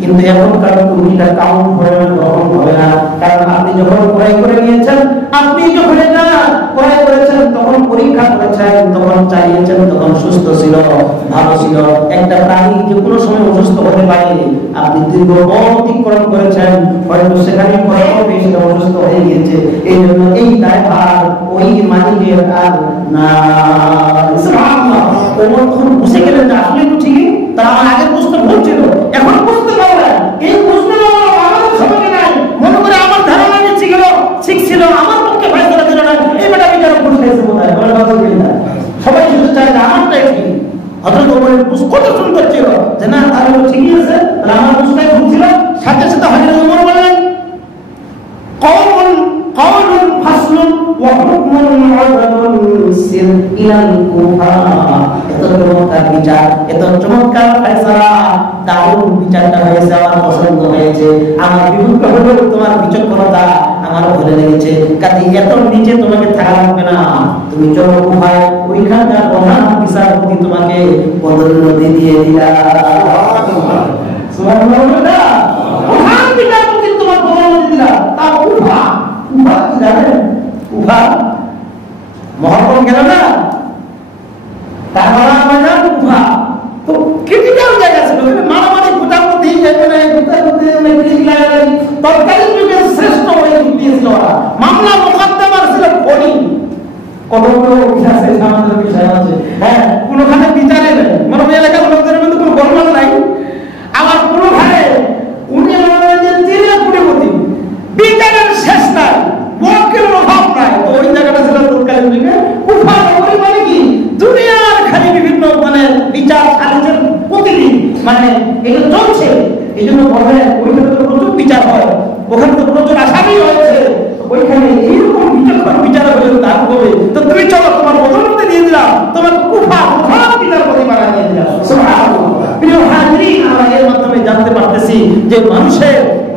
কিন্তু এখনকার ত্রুটিটা কাউন্ট হবে না, গ্রহণ হবে না। কারণ আপনি যখন ক্রয় করে নিয়েছেন, আপনি যখন এটা ক্রয় করেছেন তখন পরীক্ষা করেছেন, তখন চালিয়েছেন, তখন সুস্থ ছিল, ভালো ছিল। একটা প্রাণী যে কোনো সময় অসুস্থ হতে পারে, আপনি দীর্ঘ পথ অতিক্রম করেছেন, হয়তো সেখানে সেটা অসুস্থ হয়ে গিয়েছে, এই জন্য এই দায়ভার ওই মালিকের আর না। তখন বুঝে গেলেন যে আসলে তো ঠিকই, তারা আমার আগের প্রশ্ন ভুল ছিল, এখন বুঝতে পারলেন এই প্রশ্ন আমাদের সমাজে নাই, মনে করে আমার ধারণা যে ঠিক ছিল, আমার পক্ষে ফয়সালা দিল না, এই বেটা বিচারক ভুল খাইছে বোধহয়, সবাই শুধু চায় যে আমারটাই ঠিক। হযরত ওমরের বুঝ কত সুন্দর ছিল যে না তাহলে ঠিকই আছে, তাহলে আমার বুঝটাই ভুল ছিল। সাথে সাথে হযরত ওমর বললেন, কওলুন ফাসলুন ওয়া হুকমুন মুআদালুন সির ইলাল কুফা। এত চমৎকার বিচার, এত চমৎকার ফয়সালা, দারুণ বিচারটা হয়েছে, আমার পছন্দ হয়েছে। আমার বিপক্ষ হলো তোমার বিচক্ষণতা আমার ভালো লেগেছে, কাজে এত নিচে তোমাকে থাকা লাগবে না, তুমি চলো কুফায়, ওইখানকার প্রধান বিচারপতি তোমাকে পদোন্নতি দিয়ে দিলা। সুবহানাল্লাহ, প্রধান বিচারপতি তোমার পদোন্নতি দিলা, তা কুফা। কুফা কি জানেন? কুফা মহরম গেল না, কারবালা ময়দান কুফা, তো ক্রিটিক্যাল জায়গা ছিল, মারামারি ভোটাভুটি তৎকালীন যুগের শ্রেষ্ঠ ওই দিয়েছিল ওরা, মামলা মোকদ্দমার ছিল বড়ি, কতগুলো অফিস আছে, আমাদের বিষয় আছে, হ্যাঁ কোনোখানে বিচারে নেই, মনে হয় এলাকার লোকদের মধ্যে কোনো গরমাল নাই, আবার কোনোখানে উনি কুড়িপতি বিচারের শেষ নাই, বকের অভাব নাই, তো ওই জায়গাটা ছিল তৎকালীন যুগে কুফা। মানে কি দুনিয়ার খালি বিভিন্ন মানে বিচার সালিসের প্রতিদিন মানে এটা চলছে, এই জন্য বলে ওইখানে তো প্রচুর বিচার হয়, ওখানে তো প্রচুর আসামি হয়েছে, ওইখানে এইরকম বিচক্ষণ বিচার হলে তার হবে, তো তুমি চলো তোমার পদোন্নতি দিয়ে দিলাম, তোমার কুফা প্রধান বিচারপতি বানিয়ে দিয়ে দিলাম। সুবহানাল্লাহ। প্রিয় হাজিরিন, আমরা এর মাধ্যমে জানতে পারতেছি যে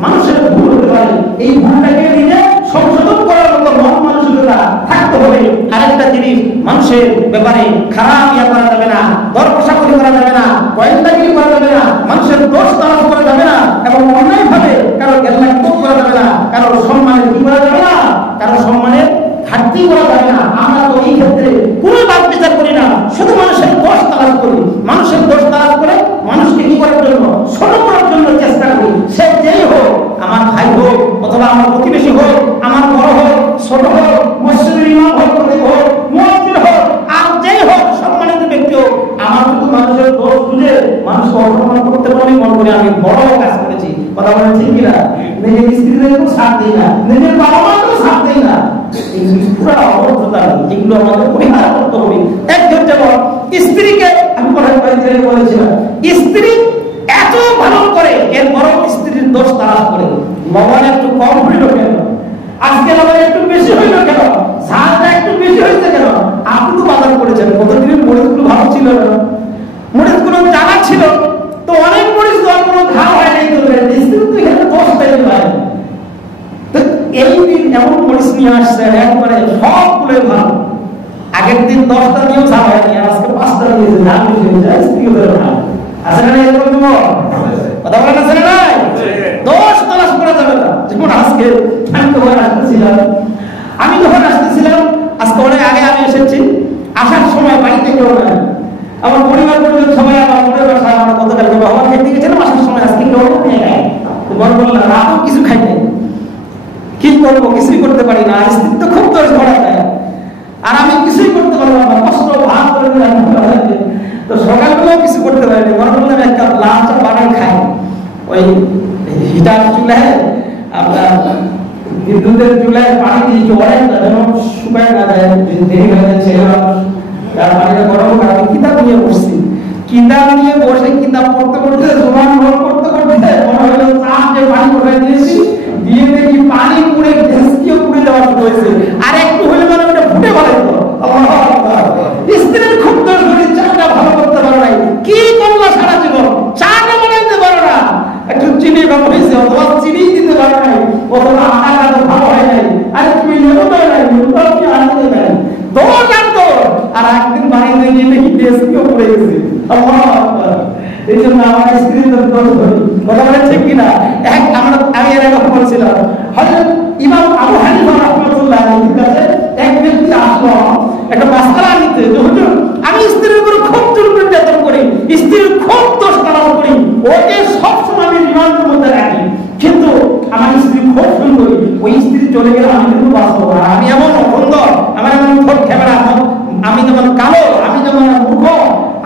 মানুষের ভুল হতে পারে, এই ভুলটাকে নিয়ে সংশোধন করার মতো মন মানসিকতা থাকতে হবে। আরেকটা জিনিস, মানুষের ব্যাপারে খারাপ ইয়া করা যাবে না, দর কষাকষি করা যাবে না, গোয়েন্দাগিরি করা যাবে না, মানুষের দোষ তালাশ করা যাবে না, এবং অন্যায়ভাবে কারো গেরলাক্ত করা যাবে না, কারো সম্মানের কি করা যাবে না, কারো সম্মানের ঘাটতি করা যাবে না। আমরা তো এই ক্ষেত্রে কোনো বাদ বিচার করি না, শুধু মানুষের দোষ তালাশ করি, মানুষের দোষ তালাশ করে মানুষকে কি করার জন্য, ছোট করার জন্য চেষ্টা করি। সে যেই হোক, আমার ভাই হোক অথবা আমার প্রতিবেশী হোক, আমার বড় হোক ছোট হোক, মসজিদের ইমাম হোক মুয়াজ্জিন হোক, আর যেই হোক, সম্মানিত ব্যক্তি হোক, আমার কিন্তু মানুষের দোষ বুঝে মানুষকে অসম্মান করতে পারি মনে করি আমি বড় কাজ করেছি। কথা বলেন ঠিক কিনা? নিজের স্ত্রীদেরকেও ছাড় দিই না, নিজের বাবা মাকেও ছাড় দিই না, পুরো অভদ্রতা, এগুলো আমাদের পরিহার করতে হবে। একজন যেমন স্ত্রীকে আমি বলেছিলাম, স্ত্রী এত ভালো করে, এর বড় স্ত্রীর দোষ তালাশ করে, লবণ একটু কম হইল কেন, আজকে লবণ একটু বেশি হইল কেন, ঝালটা একটু বেশি হয়েছে কেন, আপনি তো বাজার করেছেন, কতদিনের মরিচগুলো ভালো ছিল না, মরিচগুলো জানা ছিল তো অনেক মরিচ দেওয়ার কোনো ঘাও হয় নাই, স্ত্রী তো এখানে দোষ পেয়ে পারে। এই দিন এমন মরিচ নিয়ে আসছে একবারে সবগুলো ভালো, আগের দিন 10টা নিয়েও ঝাল হয়নি, আজকে 5টা নিয়েছে, ঝাল বেশি হয়ে যায়, স্ত্রী ওদের ভালো আছে না? এরকম কথা বলেন আছে না? নাই দোষ তালাশ করা যাবে না। যেমন আজকে আমি যখন আসতেছিলাম, আজকে অনেক আগে আমি এসেছি, আসার সময় বাড়িতে কেউ নাই, আমার পরিবার পরিজন সবাই আমার মনের বাসা, আমরা গতকালকে বাবা খেতে গেছিলাম, আসার সময় আজকে কেউ নেই, তোমার বললাম রাতও কিছু খাই নাই, কি করবো, কিছুই করতে পারি না, স্ত্রী তো খুব দোষ ধরা যায়, আর আমি কিছুই করতে পারলাম না, কষ্ট ভাত করে দিলাম, তো সকালবেলাও কিছু করতে পারিনি, মনে করলাম একটা লাল চা বানাই খাই, ওই হিটার চুলায় আপনার বিদ্যুতের চুলায় পানি দিয়েছি অনেকটা, যেন শুকায় না যায়, দেরি হয়ে যায়, ছেলে মানুষ, তার পানিটা গরম করে আমি কিতাব নিয়ে বসছি, কিতাব নিয়ে বসে কিতাব পড়তে পড়তে জোবান রোল করতে করতে মনে হলো চাপ যে পানি কোথায় দিয়েছি দিয়ে দেখি পানি পুড়ে ভেসকিও পুড়ে যাওয়া শুরু হয়েছে। আর একটু হলে মানে ওটা ফুটে পড়ে তো। স্ত্রীর খুব দোষ ধরি, চাটা ভালো করতে পারো নাই, কি করলো সারা জীবন, চাটা বানাইতে পারো না, একটু চিনি কম হয়েছে অথবা চিনি দিতে পারো নাই, অথবা আটা তো ভালো হয় নাই, আর তুমি লেবু দেয় নাই, লেবুটাও কি আনতে দেয় দোষ আনতো। আর একদিন বাড়িতে গিয়ে দেখি ভেসকিও পুড়ে গেছে। এই জন্য আমার স্ত্রী কথা বলে ঠিক কিনা। আমি এর আগে বলছিলাম হযরত ইমাম আবু হানিফা রাহমাতুল্লাহ আলাইহির কাছে এক ব্যক্তি আসলো একটা মাসআলা নিতে, যে হুজুর আমি স্ত্রীর উপর খুব জুলুম নির্যাতন করি, স্ত্রীর খুব দোষ তালাশ করি, ওকে সবসময় আমি রিমান্ডের মধ্যে রাখি, কিন্তু আমার স্ত্রী খুব সুন্দরী, ওই স্ত্রী চলে গেলে আমি কিন্তু বাঁচবো না, আমি এমন অসুন্দর, আমার এমন ঠোঁট ক্যামেরা, আমি যেমন কালো, আমি যেমন মূর্খ,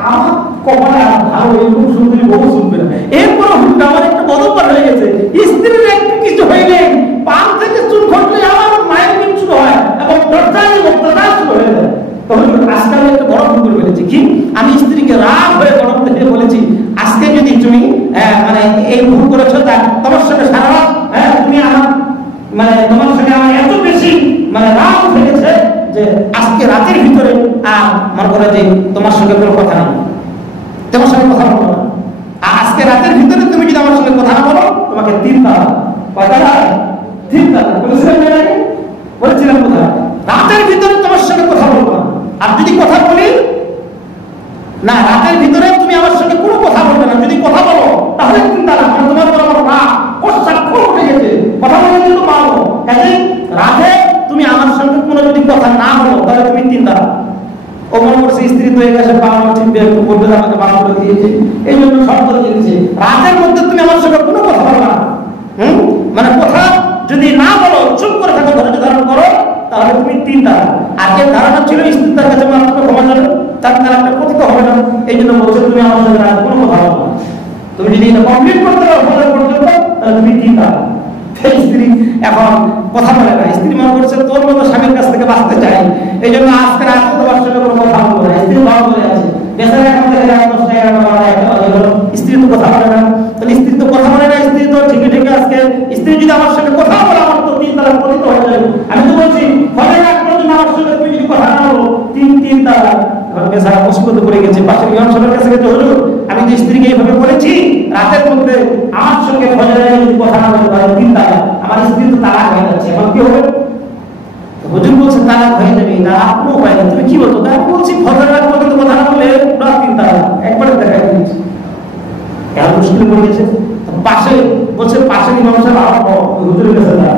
আমার কপালে ভালো এরকম সুন্দরী বহু শুনবে না। এরপর আমার একটা বদপার হয়ে গেছে, স্ত্রীর একটু কিছু হইলে পান থেকে চুল ঘটলে আমার মায়ের দিন শুরু হয় এবং দরজায় বক্তৃতা শুরু হয়ে যায়। তখন আজকাল একটা বড় ভুল করে ফেলেছি কি, আমি স্ত্রীকে রাগ হয়ে গরম দেখে বলেছি আজকে যদি তুমি মানে এই ভুল করেছো, তা তোমার সঙ্গে সারা রাত তুমি আমার মানে তোমার সঙ্গে আমার এত বেশি মানে রাগ হয়েছে যে আজকে রাতের ভিতরে আর মনে করে যে তোমার সঙ্গে কোনো কথা নেই, তোমার সঙ্গে কথা বলবো না, আর আজকে রাতের ভিতরে তুমি যদি আমার সঙ্গে কথা না বলো তোমাকে 3 তালাক, কয় তালাক? 3 তালাক বলেছিলাম না আগে? বলেছিলাম কোথায়? রাতের ভিতরে তোমার সঙ্গে কথা বলবো না, আর যদি কথা বলি না রাতের ভিতরে তুমি আমার সঙ্গে কোনো কথা বলবে না, যদি কথা বলো তাহলে 3 তালাক, মানে তোমার বড় বড় রাগ কষ্টার খুব উঠে গেছে, কথা বলার জন্য পারবো, কাজে রাতে তুমি আমার সঙ্গে কোনো যদি কথা না বলো তাহলে তুমি 3 তালাক। ও মনে করছে স্ত্রী তো এই কাছে পাওয়া ঠিক বলবে, আমাকে বারণ করে দিয়েছে, এই জন্য শর্ত দিয়েছে রাতের মধ্যে তুমি আমার সঙ্গে কোনো কথা বলবে না, মানে কথা যদি না বলো চুপ করে থাকো, ধৈর্য ধারণ করো, তাহলে তুমি 3 তালাক। আর যে ধারণা ছিল স্ত্রী তার কাছে মানুষকে ক্ষমা যাবে, তার তালাকটা পতিত হবে না, এই জন্য বলছে তুমি আমার সঙ্গে রাত কোনো কথা বলবে না, তুমি যদি এটা কমপ্লিট করতে পারো ফজর পর্যন্ত তাহলে তুমি 3 তালাক। স্ত্রী এখন কথা বলে না, স্ত্রী মনে করছে তোর মতো স্বামীর কাছ থেকে বাঁচতে চাই, এই জন্য আজকে রাত তোমার সঙ্গে কোনো কথা বলবো না। স্ত্রী ভালো বলে আছে, বেচারা এখন থেকে রাত 10টা 11টা স্ত্রী তো কথা বলে না, তাহলে স্ত্রী তো কথা বলে না, স্ত্রী তো ঠিকই ঠিক আজকে স্ত্রী যদি আমার সঙ্গে কথা বলে আমার তো 3 তালাক পতিত হয়ে যাবে। আমি তো বলছি ফজরের আগ পর্যন্ত আমার সঙ্গে তুমি যদি কথা না বলো 3 তালাক। এখন বেচারা মুসিবতে পড়ে গেছে, পাশের ইমাম সাহেবের কাছে গেছে, হুজুর আমি তো স্ত্রীকে এইভাবে বলেছি রাতের মধ্যে আমার সঙ্গে ফজরের আগে যদি কথা না বলে তাহলে 3 তালাক, আমার স্ত্রী তো তালাক হয়ে যাচ্ছে, এখন কি হবে? হুজুর বলছে তালাক হয়ে যাবে, তালাক কোনো উপায় নেই, তুমি কি বলতো? তাই বলছি ফজরের আগ পর্যন্ত কথা না বলে পুরো 3 তালাক একবারে দেখাই দিয়েছি। কেন মুশকিল পড়ে গেছে? পাশে বলছে পাশের ইমাম সাহেব আবার হুজুরের কাছে না,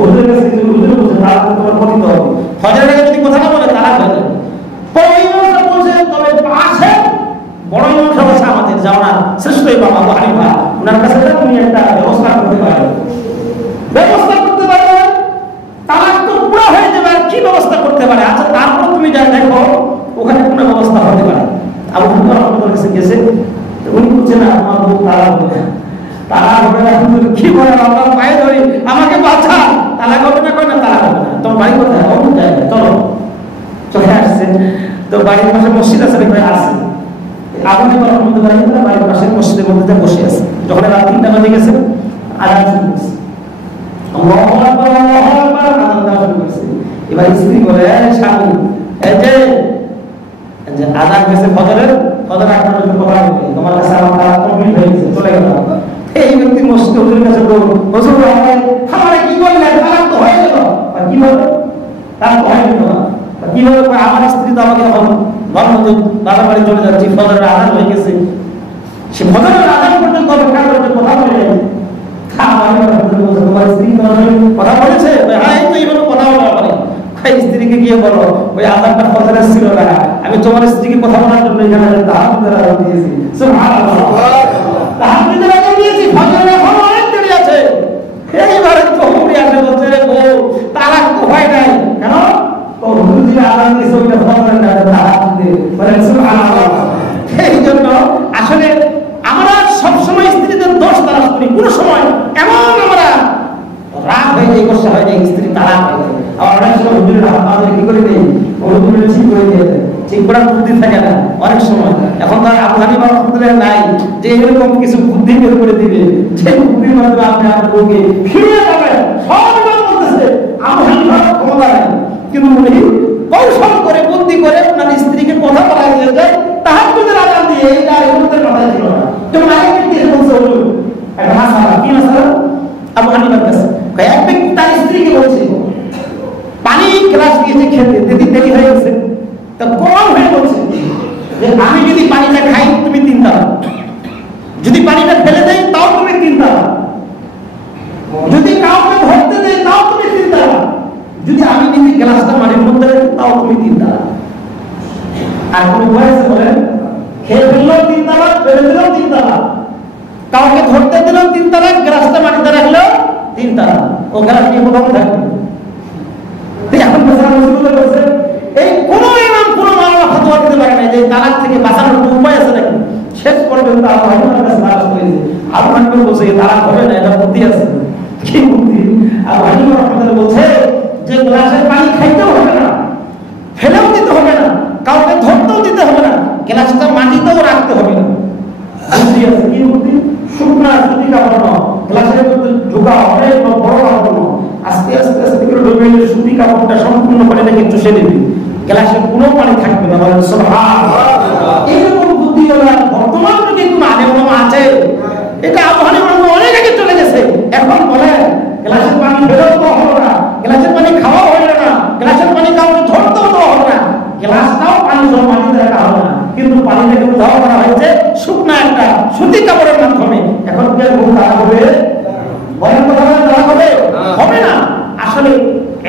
হুজুরের কাছে হুজুর বলছে তালাক তোমার পতিত হবে, ফজরের আগে যদি কথা না বলে তালাক হয়ে যাবে। পরে ইমাম সাহেব বলছে তবে পাশে বড় ইমাম সাহেব আছে আমাদের জানা শ্রেষ্ঠ ইমাম আবু হানিফা, ওনার কাছে তুমি একটা ব্যবস্থা করতে পারো, ব্যবস্থা করতে পারবে, তালাক তো পুরো হয়ে যাবে, আর কি ব্যবস্থা করতে পারে? আচ্ছা তারপর তুমি যা দেখো ওখানে কোনো ব্যবস্থা হতে পারে। আবু হানিফা আমাদের কাছে গেছে, উনি বলছে না আমার বউ তালাক হবে না, তালাক হবে না, কি করে আমরা পায়ে ধরি আমাকে বাঁচা, তালাক হবে না, কয় না তালাক হবে না, তোমার বাড়ি কোথায়? অন্য জায়গায়, চলো চলে আসছে। তো বাড়ির পাশে মসজিদ আছে, আসছে আবু হানিফা রাহমাতুল্লাহ আলাইহি বাড়ির পাশে মসজিদের মধ্যে বসে আছে, যখন রাত 3টা বেজে গেছে আযান শুরু হয়েছে, আল্লাহু আকবার আল্লাহু আকবার আযান শুরু হয়েছে। এবার স্ত্রী বলে স্বামী এই যে আযান গেছে ফজরের, ফজর আগ পর্যন্ত কথা বলবে, তোমার কাছে আমার তালাক কমপ্লিট হয়ে গেছে, চলে গেল। এই ব্যক্তি মসজিদে হুজুরের কাছে বলল, হুজুর আমারে কি বললেন, তালাক তো হয়ে গেল। কি বলবে? তালাক তো হয়ে গেল, কি বলবে? আমার স্ত্রী তো আমাকে এখন দাদা বাড়ি চলে যাচ্ছি, ফজরের আযান হয়ে গেছে, সে ফজরের আযান পর্যন্ত অপেক্ষা করতে কথা বলে যায়। তোমার স্ত্রী কথা বলেছে? হ্যাঁ এই তো এইভাবে কথা বলা পারে। স্ত্রীকে গিয়ে বলো ওই আযানটা ফজরের ছিল না, আমি তোমার স্ত্রীকে কথা বলার জন্য এখানে তাহাজ্জুদের আযান দিয়েছি। সুবহানাল্লাহ, তাহাজ্জুদের আযান দিয়েছি, ফজরের এখন অনেক দেরি আছে। এইবারে তো উঠে আসে বলছে বউ তালাক তো হয় নাই, কেন? তো হুজুর যে আযান দিয়েছে ওইটা ফজরের না, তাহাজ্জুদের, বলেন সুবহানাল্লাহ। এই জন্য আসলে আমরা সবসময় স্ত্রীদের দোষ তালাশ করি, কোন সময় এমন আমরা রাগ হয়ে যায়, গোসা হয়ে যায়, স্ত্রী তালাক হয়ে যায়। আবার অনেক সময় হুজুরের আমাদের কি করে দেয়, হুজুরের ঠিক করে দিয়ে দেয়, ঠিক করে বুদ্ধি থাকে না অনেক সময়। এখন তো আবু হানিফা রাহমাতুল্লাহ নাই যে এরকম কিছু বুদ্ধি বের করে দিবে যে বুদ্ধির মাধ্যমে আপনি আপনার বউকে ফিরিয়ে যাবেন। সব বলতেছে আবু হানিফা ক্ষমতা নাই, কিন্তু উনি কৌশল করে বুদ্ধি করে ওনার স্ত্রীকে কথা বলা দিয়ে যায় তাহাজ্জুদের আযান দিয়ে। এইটা এগুলোতে কথা ছিল না। যেমন আগে কি বলছে হলো একটা মাসালা, কি মাসালা? আবু হানিফার কাছে এক ব্যক্তি তার স্ত্রীকে বলছে পানি গ্লাস দিয়েছে খেতে, দিদি দেরি হয়ে গেছে, তা কম হয়ে বলছে যে আমি যদি পানিটা খাই তুমি 3 তালাক, যদি পানিটা ফেলে দেই তাও তুমি 3 তালাক, যদি কাউকে ধরতে দেই তাও তুমি 3 তালাক, যদি আমি যদি গ্লাসটা মাটির মধ্যে রাখি তাও তুমি 3 তালাক। আর কোনো উপায় আছে বলেন? খেয়ে ফেললেও 3 তালাক, ফেলে দিলেও 3 তালাক, কাউকে ধরতে দিলেও 3 তালাক, গ্লাসটা মাটিতে রাখলেও 3 তালাক। ও গ্লাস নিয়ে কোথাও থাকবে। এখন এই কোন ইমাম কোন মামলা ফতোয়া দিতে পারে না যে তালাক থেকে বাঁচানোর কোনো উপায় আছে নাকি। শেষ পর্যন্ত আবু হানিফার কাছে নারাজ হয়েছে। আবু হানিফা বলছে তালাক হবে না, এটা বুদ্ধি আছে। কি বুদ্ধি? আবু হানিফা রাহমাতুল্লাহ বলছে যে গ্লাসের পানি খাইতেও হবে না, ফেলেও দিতে হবে না, কাউকে ধরতেও দিতে হবে না, গ্লাসটা মাটিতেও রাখতে হবে না। বুদ্ধি আছে। কি বুদ্ধি? শুকনা সুতি কাপড় নাও, গ্লাসের মধ্যে ঢোকা হবে বড় কাপড় নাও, আস্তে আস্তে আস্তে করে ঢোকে সুতি কাপড়টা সম্পূর্ণ করে রেখে চুষে দেবে, গ্লাসে কোনো পানি থাকবে না। এইরকম বুদ্ধি বর্তমান যদি কোনো আলেম আছে, এটা আবু হানিফা অনেক আগে চলে গেছে। এখন বলে গ্লাসের পানি ফেলেও তো হলো না, গ্লাসের পানি খাওয়াও হলো না, গ্লাসের পানি কাউকে ধরতেও তো হলো না, গ্লাসটাও পানি সহ পানিতে রাখা হবে না, কিন্তু পানিটাকে উদ্ধার করা হয়েছে শুকনা একটা সুতি কাপড়ের মাধ্যমে। এখন কি আর তারা হবে? বলেন কথা বলেন, তারা হবে? হবে না। আসলে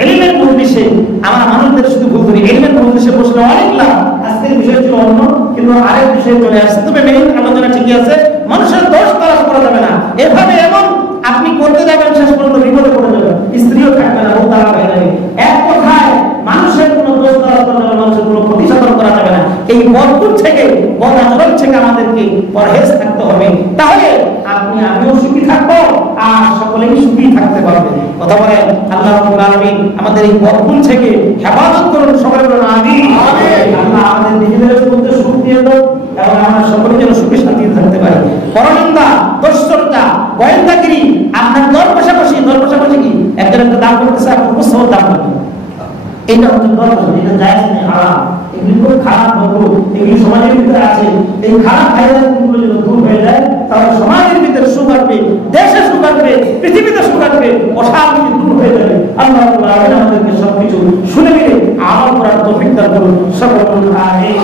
এলিমেন্ট উদ্দেশ্যে আমরা মানুষদের শুধু ভুল করি। এলিমেন্ট উদ্দেশ্যে বসলে অনেক লাভ। আজকের বিষয় ছিল অন্য, কিন্তু আরেক বিষয়ে চলে আসছে। তবে মেইন আলোচনা ঠিকই আছে। মানুষের দোষ তালাশ করা যাবে না। এভাবে এমন আপনি করতে যাবেন শেষ পর্যন্ত বিপদে পড়ে যাবেন, স্ত্রীও থাকবে না, বউ তালাক হয়ে যাবে। এক কথায় মানুষের কোনো দোষ তালাশ করা যাবে না, মানুষের কোনো প্রতিসাধন করা যাবে না। এই বদগুণ থেকে, বদ আচরণ থেকে আমাদেরকে পরহেজ থাকতে হবে। তাহলে আপনি আমিও সুখী থাকবো, আর সকলেই সুখী থাকতে পারবে। কথা বলে আল্লাহ রাব্বুল আলামিন আমাদের এই বদগুণ থেকে হেফাজত করুন। সকলে বলুন আমিন। আল্লাহ আমাদের নিজেদের মধ্যে সুখ দিয়ে দাও এবং আমরা সকলে যেন সুখে শান্তিতে থাকতে পারি। পরনিন্দা, দোষচর্চা, গোয়েন্দাগিরি, আপনার দর পাশাপাশি কি একজন একটা দাম করতেছে, আপনি উপস্থিত দাম করবেন, এটা হচ্ছে দর পাশাপাশি, এটা জায়েজ নেই, হারাম। এগুলি খুব খারাপ বন্ধু, এগুলি সমাজের ভিতরে আছে। এই খারাপ ভাইরাসগুলো যদি দূর হয়ে যায় তাহলে সমাজের ভিতরে সুখ আসবে, দেশে সুখ আসবে, পৃথিবীতে সুখ আসবে, অশান্তি দূর হয়ে যাবে। আল্লাহ রাব্বুল আলামিন আমাদেরকে সবকিছু শুনে মিলে আমল করার তৌফিক দান করুন। সকল আমিন।